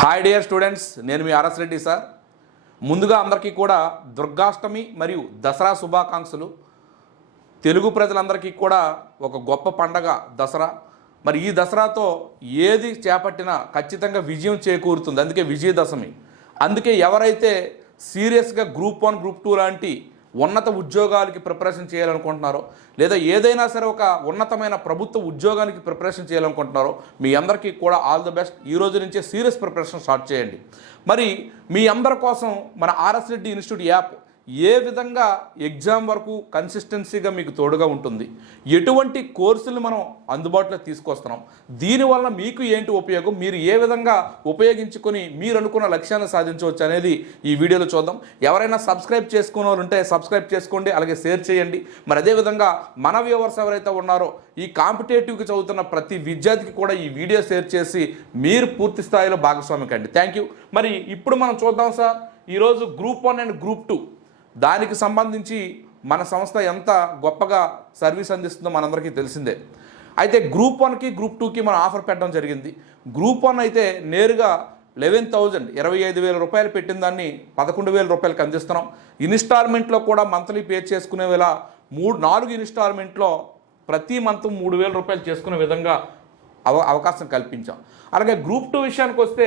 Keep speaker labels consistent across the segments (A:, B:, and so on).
A: Hi dear students నేను మీ RS Reddy sir ముందుగా అందరికీ కూడా దుర్గాష్టమి మరియు దసరా శుభాకాంక్షలు. తెలుగు ప్రజలందరికీ కూడా ఒక గొప్ప పండగ దసరా. మరి ఈ దసరాతో ఏది చేపట్టినా ఖచ్చితంగా విజయం చేకూరుతుంది. అందుకే విజయదశమి అందుకే ఎవరైతే సీరియస్గా గ్రూప్ వన్ గ్రూప్ టూ లాంటి ఉన్నత ఉద్యోగాలకి ప్రిపరేషన్ చేయాలనుకుంటున్నారో లేదా ఏదైనా సరే ఒక ఉన్నతమైన ప్రభుత్వ ఉద్యోగానికి ప్రిపరేషన్ చేయాలనుకుంటున్నారో మీ అందరికీ కూడా ఆల్ ది బెస్ట్. ఈ రోజు నుంచే సీరియస్ ప్రిపరేషన్ స్టార్ట్ చేయండి. మరి మీ అందరి కోసం మన ఆర్ఎస్ రెడ్డి ఇన్స్టిట్యూట్ యాప్ ఏ విధంగా ఎగ్జామ్ వరకు కన్సిస్టెన్సీగా మీకు తోడుగా ఉంటుంది? ఎటువంటి కోర్సులు మనం అందుబాటులో తీసుకొస్తున్నాం? దీనివల్ల మీకు ఏంటి ఉపయోగం? మీరు ఏ విధంగా ఉపయోగించుకొని మీరు అనుకున్న లక్ష్యాన్ని సాధించవచ్చు అనేది ఈ వీడియోలో చూద్దాం. ఎవరైనా సబ్స్క్రైబ్ చేసుకునే వాళ్ళు ఉంటే సబ్స్క్రైబ్ చేసుకోండి అలాగే షేర్ చేయండి. మరి అదేవిధంగా మన వ్యూవర్స్ ఎవరైతే ఉన్నారో ఈ కాంపిటేటివ్కి చదువుతున్న ప్రతి విద్యార్థికి కూడా ఈ వీడియో షేర్ చేసి మీరు పూర్తి స్థాయిలో భాగస్వామి కండి. థ్యాంక్ యూ మరి ఇప్పుడు మనం చూద్దాం సార్. ఈరోజు group one and group two. దానికి సంబంధించి మన సంస్థ ఎంత గొప్పగా సర్వీస్ అందిస్తుందో మనందరికీ తెలిసిందే. అయితే గ్రూప్ వన్కి గ్రూప్ టూకి మనం ఆఫర్ పెట్టడం జరిగింది. గ్రూప్ వన్ అయితే నేరుగా లెవెన్ థౌజండ్ ఇరవై ఐదు వేల రూపాయలు పెట్టిన దాన్ని పదకొండు వేల రూపాయలకి అందిస్తున్నాం. ఇన్స్టాల్మెంట్లో కూడా మంత్లీ పే చేసుకునే వేళ మూడు నాలుగు ఇన్స్టాల్మెంట్లో ప్రతి మంత్ మూడు వేల రూపాయలు చేసుకునే విధంగా అవ అవకాశం కల్పించాం. అలాగే గ్రూప్ టూ విషయానికి వస్తే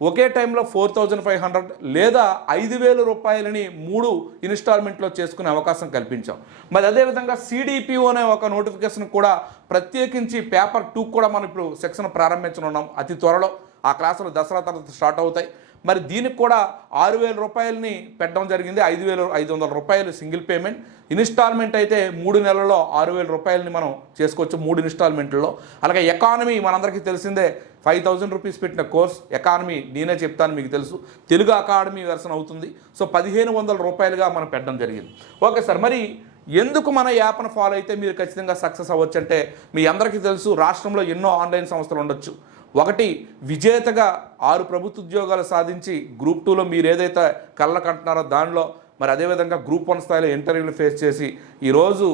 A: ఒకే టైంలో ఫోర్ థౌజండ్ ఫైవ్ హండ్రెడ్ లేదా ఐదు వేల రూపాయలని మూడు ఇన్స్టాల్మెంట్లో చేసుకునే అవకాశం కల్పించాం. మరి అదేవిధంగా సిడిపిఓ అనే ఒక నోటిఫికేషన్ కూడా ప్రత్యేకించి పేపర్ టూ కూడా మనం ఇప్పుడు సెక్షన్ ప్రారంభించనున్నాం. అతి త్వరలో ఆ క్లాసులు దసరా తర్వాత స్టార్ట్ అవుతాయి. మరి దీనికి కూడా ఆరు వేల రూపాయలని పెట్టడం జరిగింది. ఐదు వేల ఐదు వందల రూపాయలు సింగిల్ పేమెంట్. ఇన్స్టాల్మెంట్ అయితే మూడు నెలల్లో ఆరు వేల రూపాయలని మనం చేసుకోవచ్చు మూడు ఇన్స్టాల్మెంట్లో అలాగే ఎకానమీ మనందరికీ తెలిసిందే ఫైవ్ థౌజండ్ రూపీస్ పెట్టిన కోర్స్ ఎకానమీ నేనే చెప్తాను మీకు తెలుసు. తెలుగు అకాడమీ వెర్షన్ అవుతుంది. సో పదిహేను వందల రూపాయలుగా మనం పెట్టడం జరిగింది. ఓకే సార్ మరి ఎందుకు మన యాప్ను ఫాలో అయితే మీరు ఖచ్చితంగా సక్సెస్ అవ్వచ్చు అంటే మీ అందరికీ తెలుసు రాష్ట్రంలో ఎన్నో ఆన్లైన్ సంస్థలు ఉండొచ్చు. ఒకటి విజేతగా ఆరు ప్రభుత్వ ఉద్యోగాలు సాధించి గ్రూప్ టూలో మీరు ఏదైతే కళ్ళ కంటున్నారో దానిలో మరి అదేవిధంగా గ్రూప్ వన్ స్థాయిలో ఇంటర్వ్యూలు ఫేస్ చేసి ఈరోజు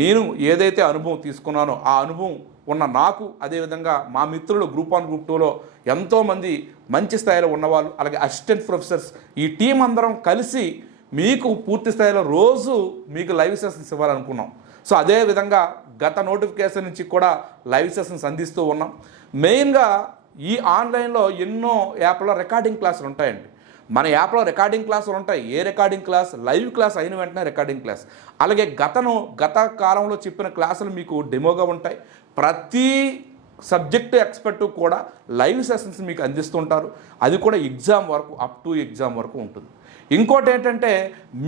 A: నేను ఏదైతే అనుభవం తీసుకున్నానో ఆ అనుభవం ఉన్న నాకు అదేవిధంగా మా మిత్రులు గ్రూప్ వన్ గ్రూప్ టూలో ఎంతోమంది మంచి స్థాయిలో ఉన్నవాళ్ళు అలాగే అసిస్టెంట్ ప్రొఫెసర్స్ ఈ టీం అందరం కలిసి మీకు పూర్తి స్థాయిలో రోజు మీకు లైవ్ సెషన్స్ ఇవ్వాలనుకున్నాం. సో అదే విధంగా గత నోటిఫికేషన్ నుంచి కూడా లైవ్ సెషన్స్ అందిస్తూ ఉన్నాం. మెయిన్గా ఈ ఆన్లైన్లో ఎన్నో యాప్లో రికార్డింగ్ క్లాసులు ఉంటాయండి. మన యాప్లో రికార్డింగ్ క్లాసులు ఉంటాయి. ఏ రికార్డింగ్ క్లాస్? లైవ్ క్లాస్ అయిన వెంటనే రికార్డింగ్ క్లాస్. అలాగే గతను గత కాలంలో చెప్పిన క్లాసులు మీకు డెమోగా ఉంటాయి. ప్రతి సబ్జెక్ట్ ఎక్స్పర్ట్ కూడా లైవ్ సెషన్స్ మీకు అందిస్తుంటారు అది కూడా ఎగ్జామ్ వరకు అప్ టు ఎగ్జామ్ వరకు ఉంటుంది. ఇంకోటి ఏంటంటే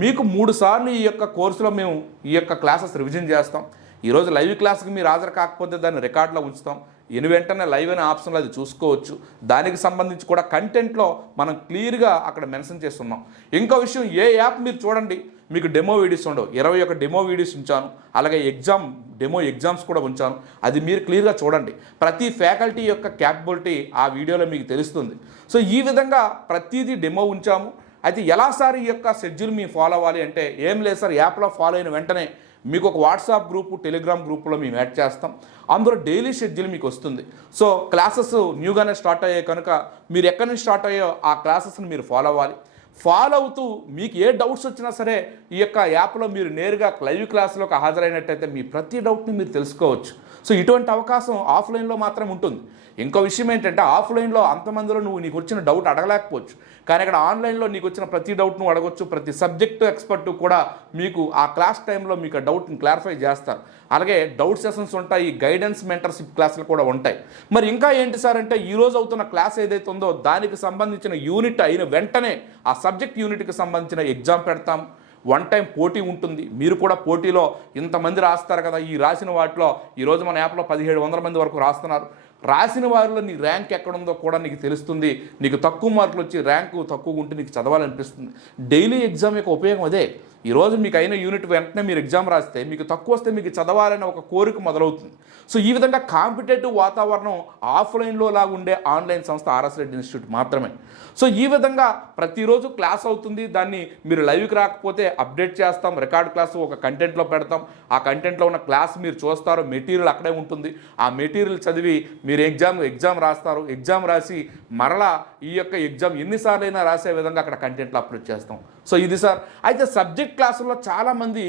A: మీకు మూడు సార్లు ఈ యొక్క కోర్సులో మేము ఈ యొక్క క్లాసెస్ రివిజన్ చేస్తాం. ఈరోజు లైవ్ క్లాస్కి మీరు హాజరు కాకపోతే దాన్ని రికార్డులో ఉంచుతాం. ఎను వెంటనే లైవ్ అనే ఆప్షన్లో అది చూసుకోవచ్చు. దానికి సంబంధించి కూడా కంటెంట్లో మనం క్లియర్గా అక్కడ మెన్షన్ చేస్తున్నాం. ఇంకో విషయం ఏ యాప్ మీరు చూడండి. మీకు డెమో వీడియోస్ ఉండవు. ఇరవై ఒక డెమో వీడియోస్ ఉంచాను. అలాగే ఎగ్జామ్ డెమో ఎగ్జామ్స్ కూడా ఉంచాను. అది మీరు క్లియర్గా చూడండి. ప్రతి ఫ్యాకల్టీ యొక్క క్యాపబిలిటీ ఆ వీడియోలో మీకు తెలుస్తుంది. సో ఈ విధంగా ప్రతిదీ డెమో ఉంచాము. అయితే ఎలా సార్ ఈ యొక్క షెడ్యూల్ మేము ఫాలో అవ్వాలి అంటే ఏం లేదు సార్ యాప్లో ఫాలో అయిన వెంటనే మీకు ఒక వాట్సాప్ గ్రూపు టెలిగ్రామ్ గ్రూపులో మేము యాడ్ చేస్తాం. అందులో డైలీ షెడ్యూల్ మీకు వస్తుంది. సో క్లాసెస్ న్యూగానే స్టార్ట్ అయ్యాయి కనుక మీరు ఎక్కడి నుంచి స్టార్ట్ అయ్యో ఆ క్లాసెస్ని మీరు ఫాలో అవ్వాలి. ఫాలో అవుతూ మీకు ఏ డౌట్స్ వచ్చినా సరే ఈ యొక్క యాప్లో మీరు నేరుగా లైవ్ క్లాస్లోకి హాజరైనట్టయితే మీ ప్రతి డౌట్ని మీరు తెలుసుకోవచ్చు. సో ఇటువంటి అవకాశం ఆఫ్లైన్లో మాత్రం ఉంటుంది. ఇంకో విషయం ఏంటంటే ఆఫ్లైన్లో అంతమందిలో నువ్వు నీకు వచ్చిన డౌట్ అడగలేకపోవచ్చు. కానీ ఇక్కడ ఆన్లైన్లో నీకు వచ్చిన ప్రతి డౌట్ నువ్వు అడగొచ్చు. ప్రతి సబ్జెక్టు ఎక్స్పర్ట్ కూడా మీకు ఆ క్లాస్ టైంలో మీకు ఆ డౌట్ని క్లారిఫై చేస్తారు. అలాగే డౌట్ సెషన్స్ ఉంటాయి గైడెన్స్ మెంటర్షిప్ క్లాసులు కూడా ఉంటాయి. మరి ఇంకా ఏంటి సార్ అంటే ఈరోజు అవుతున్న క్లాస్ ఏదైతే ఉందో దానికి సంబంధించిన యూనిట్ అయిన వెంటనే ఆ సబ్జెక్ట్ యూనిట్కి సంబంధించిన ఎగ్జామ్ పెడతాం. వన్ టైం పోటీ ఉంటుంది. మీరు కూడా పోటీలో ఇంతమంది రాస్తారు కదా ఈ రాసిన వాటిలో ఈరోజు మన యాప్లో పదిహేడు వందల మంది వరకు రాస్తున్నారు. రాసిన వారిలో నీ ర్యాంక్ ఎక్కడుందో కూడా నీకు తెలుస్తుంది. నీకు తక్కువ మార్కులు వచ్చి ర్యాంకు తక్కువ ఉంటే నీకు చదవాలనిపిస్తుంది. డైలీ ఎగ్జామ్ యొక్క ఉపయోగం అదే. ఈరోజు మీకు అయిన యూనిట్ వెంటనే మీరు ఎగ్జామ్ రాస్తే మీకు తక్కువ వస్తే మీకు చదవాలనే ఒక కోరిక మొదలవుతుంది. సో ఈ విధంగా కాంపిటేటివ్ వాతావరణం ఆఫ్లైన్లో లాగా ఉండే ఆన్లైన్ సంస్థ ఆర్ఎస్ రెడ్డి ఇన్స్టిట్యూట్ మాత్రమే. సో ఈ విధంగా ప్రతిరోజు క్లాస్ అవుతుంది. దాన్ని మీరు లైవ్కి రాకపోతే అప్డేట్ చేస్తాం. రికార్డ్ క్లాస్ ఒక కంటెంట్లో పెడతాం. ఆ కంటెంట్లో ఉన్న క్లాస్ మీరు చూస్తారు మెటీరియల్ అక్కడే ఉంటుంది. ఆ మెటీరియల్ చదివి మీరు మీరు ఎగ్జామ్ ఎగ్జామ్ రాస్తారు. ఎగ్జామ్ రాసి మరలా ఈ యొక్క ఎగ్జామ్ ఎన్నిసార్లు అయినా రాసే విధంగా అక్కడ కంటెంట్లు అప్లోడ్ చేస్తాం. సో ఇది సార్. అయితే సబ్జెక్ట్ క్లాసుల్లో చాలామంది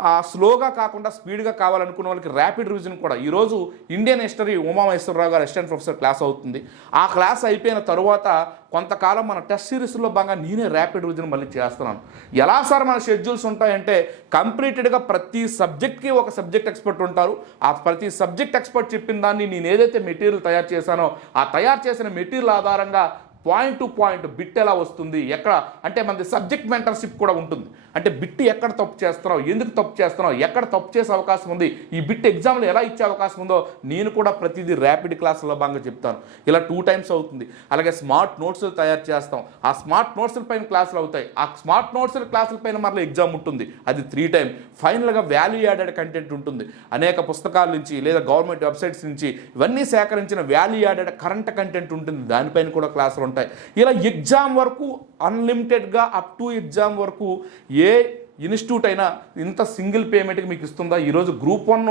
A: ఆ స్లోగా కాకుండా స్పీడ్గా కావాలనుకున్న వాళ్ళకి ర్యాపిడ్ రివిజన్ కూడా. ఈరోజు ఇండియన్ హిస్టరీ ఉమామహేశ్వరరావు గారు అసిస్టెంట్ ప్రొఫెసర్ క్లాస్ అవుతుంది. ఆ క్లాస్ అయిపోయిన తరువాత కొంతకాలం మన టెస్ట్ సిరీస్లో భాగంగా నేనే ర్యాపిడ్ రివిజన్ మళ్ళీ చేస్తున్నాను. ఎలా సార్ మన షెడ్యూల్స్ ఉంటాయంటే కంప్లీటెడ్గా ప్రతి సబ్జెక్ట్కి ఒక సబ్జెక్ట్ ఎక్స్పర్ట్ ఉంటారు. ఆ ప్రతి సబ్జెక్ట్ ఎక్స్పర్ట్ చెప్పిన దాన్ని నేను ఏదైతే మెటీరియల్ తయారు చేశానో ఆ తయారు చేసిన మెటీరియల్ ఆధారంగా పాయింట్ టు పాయింట్ బిట్ ఎలా వస్తుంది ఎక్కడ అంటే మనది సబ్జెక్ట్ మెంటర్షిప్ కూడా ఉంటుంది. అంటే బిట్ ఎక్కడ తప్పు చేస్తున్నావు ఎందుకు తప్పు చేస్తున్నావు ఎక్కడ తప్పు చేసే అవకాశం ఉంది ఈ బిట్ ఎగ్జామ్లో ఎలా ఇచ్చే అవకాశం ఉందో నేను కూడా ప్రతిదీ ర్యాపిడ్ క్లాసుల్లో భాగంగా చెప్తాను. ఇలా టూ టైమ్స్ అవుతుంది. అలాగే స్మార్ట్ నోట్స్ తయారు చేస్తాం. ఆ స్మార్ట్ నోట్స్ల పైన క్లాసులు అవుతాయి. ఆ స్మార్ట్ నోట్స్ క్లాసుల పైన మరలా ఎగ్జామ్ ఉంటుంది. అది త్రీ టైం ఫైనల్గా వాల్యూ యాడెడ్ కంటెంట్ ఉంటుంది. అనేక పుస్తకాల నుంచి లేదా గవర్నమెంట్ వెబ్సైట్స్ నుంచి ఇవన్నీ సేకరించిన వాల్యూ యాడెడ్ కరెంట్ కంటెంట్ ఉంటుంది. దానిపైన కూడా క్లాసులు ఉంటాయి. ఇలా ఎగ్జామ్ వరకు అన్లిమిటెడ్గా అప్ టు ఎగ్జామ్ వరకు ఏ ఇన్స్టిట్యూట్ అయినా ఇంత సింగిల్ పేమెంట్కి మీకు ఇస్తుందా? ఈరోజు గ్రూప్ వన్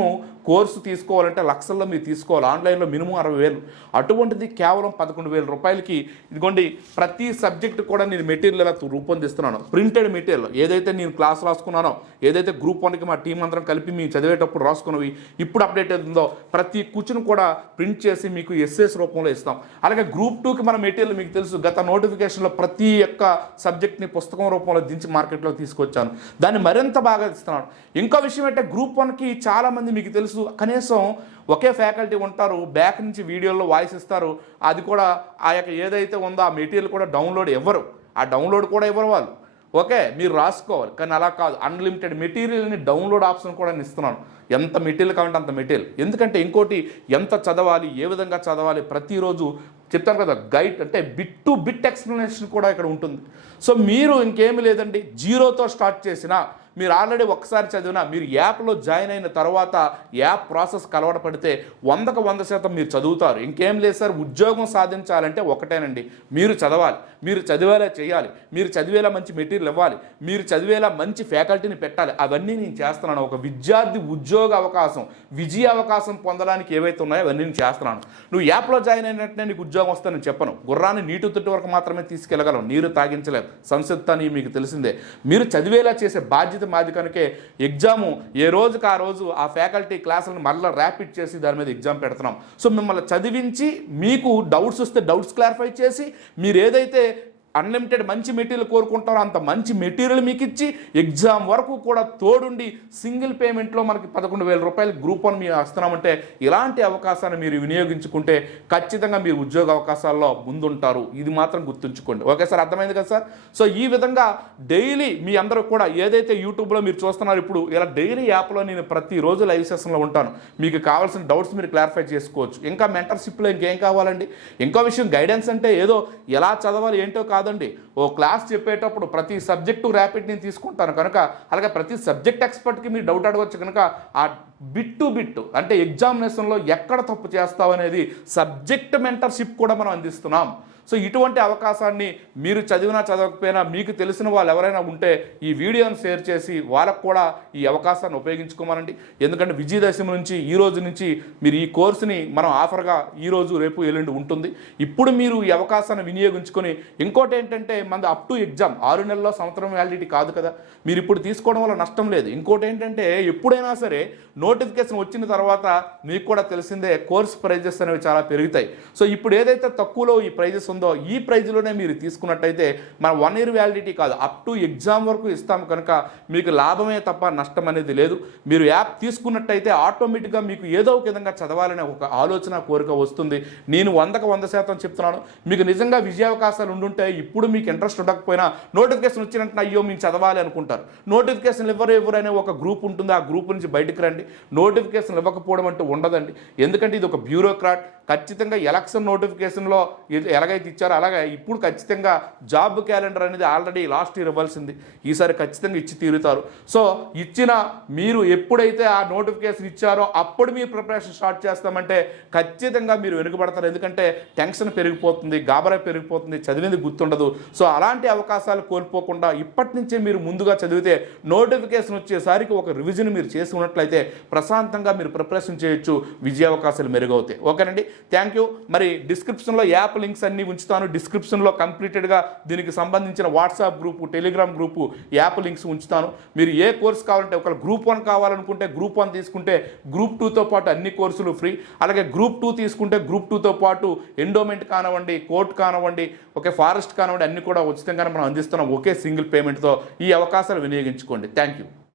A: కోర్సు తీసుకోవాలంటే లక్షల్లో మీరు తీసుకోవాలి. ఆన్లైన్లో మినిమం అరవై వేలు. అటువంటిది కేవలం పదకొండు వేల రూపాయలకి ఇదిగోండి ప్రతి సబ్జెక్ట్ కూడా నేను మెటీరియల్ ఎలా రూపొందిస్తున్నాను ప్రింటెడ్ మెటీరియల్. ఏదైతే నేను క్లాస్ రాసుకున్నానో ఏదైతే గ్రూప్ వన్కి మా టీం అందరం కలిపి మేము చదివేటప్పుడు రాసుకున్నవి ఇప్పుడు అప్డేట్ అవుతుందో ప్రతి కూర్చుని కూడా ప్రింట్ చేసి మీకు ఎస్ఎస్ రూపంలో ఇస్తాం. అలాగే గ్రూప్ టూకి మన మెటీరియల్ మీకు తెలుసు. గత నోటిఫికేషన్లో ప్రతి ఒక్క సబ్జెక్ట్ని పుస్తకం రూపంలో దించి మార్కెట్లో తీసుకొచ్చాను. దాన్ని మరింత బాగా ఇస్తున్నాను. ఇంకో విషయం అంటే గ్రూప్ వన్కి చాలామంది మీకు తెలుసు కనీసం ఒకే ఫ్యాకల్టీ ఉంటారు బ్యాక్ నుంచి వీడియోలో వాయిస్ ఇస్తారు. అది కూడా ఆ యొక్క ఏదైతే ఉందో ఆ మెటీరియల్ కూడా డౌన్లోడ్ ఇవ్వరు ఆ డౌన్లోడ్ కూడా ఇవ్వరు వాళ్ళు. ఓకే మీరు రాసుకోవాలి. కానీ అలా కాదు. అన్లిమిటెడ్ మెటీరియల్ని డౌన్లోడ్ ఆప్షన్ కూడా నేను ఇస్తున్నాను. ఎంత మెటీరియల్ కావాలంటే అంత మెటీరియల్. ఎందుకంటే ఇంకోటి ఎంత చదవాలి ఏ విధంగా చదవాలి ప్రతిరోజు చెప్తాను కదా గైడ్ అంటే బిట్ టు బిట్ ఎక్స్ప్లెనేషన్ కూడా ఇక్కడ ఉంటుంది. సో మీరు ఇంకేమి లేదండి జీరోతో స్టార్ట్ చేసినా మీరు ఆల్రెడీ ఒకసారి చదివినా మీరు యాప్లో జాయిన్ అయిన తర్వాత యాప్ ప్రాసెస్ కలవడ పడితే వందకు వంద శాతం మీరు చదువుతారు. ఇంకేం లేదు సార్ ఉద్యోగం సాధించాలంటే ఒకటేనండి. మీరు చదవాలి మీరు చదివేలా చేయాలి మీరు చదివేలా మంచి మెటీరియల్ ఇవ్వాలి మీరు చదివేలా మంచి ఫ్యాకల్టీని పెట్టాలి. అవన్నీ నేను చేస్తున్నాను. ఒక విద్యార్థి ఉద్యోగ అవకాశం విజయ అవకాశం పొందడానికి ఏవైతే ఉన్నాయో అవన్నీ నేను చేస్తున్నాను. నువ్వు యాప్లో జాయిన్ అయినట్టునే నీకు ఉద్యోగం వస్తానని చెప్పను. గుర్రాన్ని నీటి తొట్టి వరకు మాత్రమే తీసుకెళ్ళగలం నీరు తాగించలేం. సంసిద్ధ అని మీకు తెలిసిందే. మీరు చదివేలా చేసే బాధ్యత మాది కనుకే ఎగ్జాము ఏ రోజుకి ఆ రోజు ఆ ఫ్యాకల్టీ క్లాసులను మళ్ళీ ర్యాపిడ్ చేసి దాని మీద ఎగ్జామ్ పెడుతున్నాం. సో మిమ్మల్ని చదివించి మీకు డౌట్స్ వస్తే డౌట్స్ క్లారిఫై చేసి మీరు ఏదైతే అన్లిమిటెడ్ మంచి మెటీరియల్ కోరుకుంటారో అంత మంచి మెటీరియల్ మీకు ఇచ్చి ఎగ్జామ్ వరకు కూడా తోడుండి సింగిల్ పేమెంట్లో మనకి పదకొండు వేల రూపాయలు గ్రూప్ వన్ మీరు వస్తున్నామంటే ఇలాంటి అవకాశాన్ని మీరు వినియోగించుకుంటే ఖచ్చితంగా మీరు ఉద్యోగ అవకాశాల్లో ముందుంటారు. ఇది మాత్రం గుర్తుంచుకోండి. ఓకే సార్ అర్థమైంది కదా సార్? సో ఈ విధంగా డైలీ మీ అందరూ కూడా ఏదైతే యూట్యూబ్లో మీరు చూస్తున్నారు ఇప్పుడు ఇలా డైలీ యాప్లో నేను ప్రతిరోజు లైవ్ సెషన్లో ఉంటాను. మీకు కావాల్సిన డౌట్స్ మీరు క్లారిఫై చేసుకోవచ్చు. ఇంకా మెంటర్షిప్లో ఇంకేం కావాలండి? ఇంకో విషయం గైడెన్స్ అంటే ఏదో ఎలా చదవాలి ఏంటో కాదు కాదండి. ఓ క్లాస్ చెప్పేటప్పుడు ప్రతి సబ్జెక్టు ర్యాపిడ్ నేను తీసుకుంటాను కనుక అలాగే ప్రతి సబ్జెక్ట్ ఎక్స్పర్ట్కి మీరు డౌట్ అడగవచ్చు కనుక ఆ బిట్ టు బిట్ అంటే ఎగ్జామినేషన్లో ఎక్కడ తప్పు చేస్తావు అనేది సబ్జెక్ట్ మెంటర్షిప్ కూడా మనం అందిస్తున్నాం. సో ఇటువంటి అవకాశాన్ని మీరు చదివినా చదవకపోయినా మీకు తెలిసిన వాళ్ళు ఎవరైనా ఉంటే ఈ వీడియోను షేర్ చేసి వాళ్ళకు కూడా ఈ అవకాశాన్ని ఉపయోగించుకోమనండి. ఎందుకంటే విజయదశమి నుంచి ఈ రోజు నుంచి మీరు ఈ కోర్సుని మనం ఆఫర్గా ఈ రోజు రేపు ఎల్లుండి ఉంటుంది. ఇప్పుడు మీరు ఈ అవకాశాన్ని వినియోగించుకొని ఇంకోటి ఏంటంటే మనది అప్ టు ఎగ్జామ్ ఆరు నెలల్లో సంవత్సరం వ్యాలిడిటీ కాదు కదా. మీరు ఇప్పుడు తీసుకోవడం వల్ల నష్టం లేదు. ఇంకోటి ఏంటంటే ఎప్పుడైనా సరే నోటిఫికేషన్ వచ్చిన తర్వాత మీకు కూడా తెలిసిందే కోర్స్ ప్రైజెస్ అనేవి చాలా పెరుగుతాయి. సో ఇప్పుడు ఏదైతే తక్కువలో ఈ ప్రైజెస్ ఉందో ఈ ప్రైజ్లోనే మీరు తీసుకున్నట్టయితే మన వన్ ఇయర్ వ్యాలిడిటీ కాదు అప్ టు ఎగ్జామ్ వరకు ఇస్తాం కనుక మీకు లాభమే తప్ప నష్టం అనేది లేదు. మీరు యాప్ తీసుకున్నట్టయితే ఆటోమేటిక్గా మీకు ఏదో ఒక విధంగా చదవాలనే ఒక ఆలోచన కోరిక వస్తుంది. నేను వందకు వంద శాతం చెప్తున్నాను. మీకు నిజంగా విజయావకాశాలు ఉండుంటే ఇప్పుడు మీకు ఇంట్రెస్ట్ ఉండకపోయినా నోటిఫికేషన్ వచ్చినట్టు అయ్యో మేము చదవాలి అనుకుంటారు. నోటిఫికేషన్ ఎవరు ఎవరైనా ఒక గ్రూప్ ఉంటుంది ఆ గ్రూప్ నుంచి బయటకు రండి. నోటిఫికేషన్ ఇవ్వకపోవడం అంటూ ఉండదండి. ఎందుకంటే ఇది ఒక బ్యూరోక్రాట్. ఖచ్చితంగా ఎలక్షన్ నోటిఫికేషన్లో ఎలాగైతే ఇచ్చారో అలాగే ఇప్పుడు ఖచ్చితంగా జాబ్ క్యాలెండర్ అనేది ఆల్రెడీ లాస్ట్ ఇయర్ ఇవ్వాల్సింది. ఈసారి ఖచ్చితంగా ఇచ్చి తీరుతారు. సో ఇచ్చిన మీరు ఎప్పుడైతే ఆ నోటిఫికేషన్ ఇచ్చారో అప్పుడు మీ ప్రిపరేషన్ స్టార్ట్ చేస్తామంటే ఖచ్చితంగా మీరు వెనుకబడతారు. ఎందుకంటే టెన్షన్ పెరిగిపోతుంది గాబరా పెరిగిపోతుంది చదివింది గుర్తుండదు. సో అలాంటి అవకాశాలు కోల్పోకుండా ఇప్పటి నుంచే మీరు ముందుగా చదివితే నోటిఫికేషన్ వచ్చేసరికి ఒక రివిజన్ మీరు చేసి ఉన్నట్లయితే ప్రశాంతంగా మీరు ప్రిపరేషన్ చేయొచ్చు. విజయావకాశాలు మెరుగవుతాయి. ఓకేనండి? థ్యాంక్ యూ మరి డిస్క్రిప్షన్లో యాప్ లింక్స్ అన్నీ ఉంచుతాను. డిస్క్రిప్షన్లో కంప్లీటెడ్గా దీనికి సంబంధించిన WhatsApp group Telegram group app links ఉంచుతాను. మీరు ఏ కోర్స్ కావాలంటే ఒకవేళ గ్రూప్ వన్ కావాలనుకుంటే గ్రూప్ వన్ తీసుకుంటే గ్రూప్ టూతో పాటు అన్ని కోర్సులు ఫ్రీ అలాగే గ్రూప్ టూ తీసుకుంటే గ్రూప్ టూతో పాటు ఎండోమెంట్ కానివ్వండి కోర్ట్ కానివ్వండి ఒకే ఫారెస్ట్ కానివ్వండి అన్ని కూడా ఉచితంగానే మనం అందిస్తున్నాం. ఒకే సింగిల్ పేమెంట్తో ఈ అవకాశాలు వినియోగించుకోండి. Thank you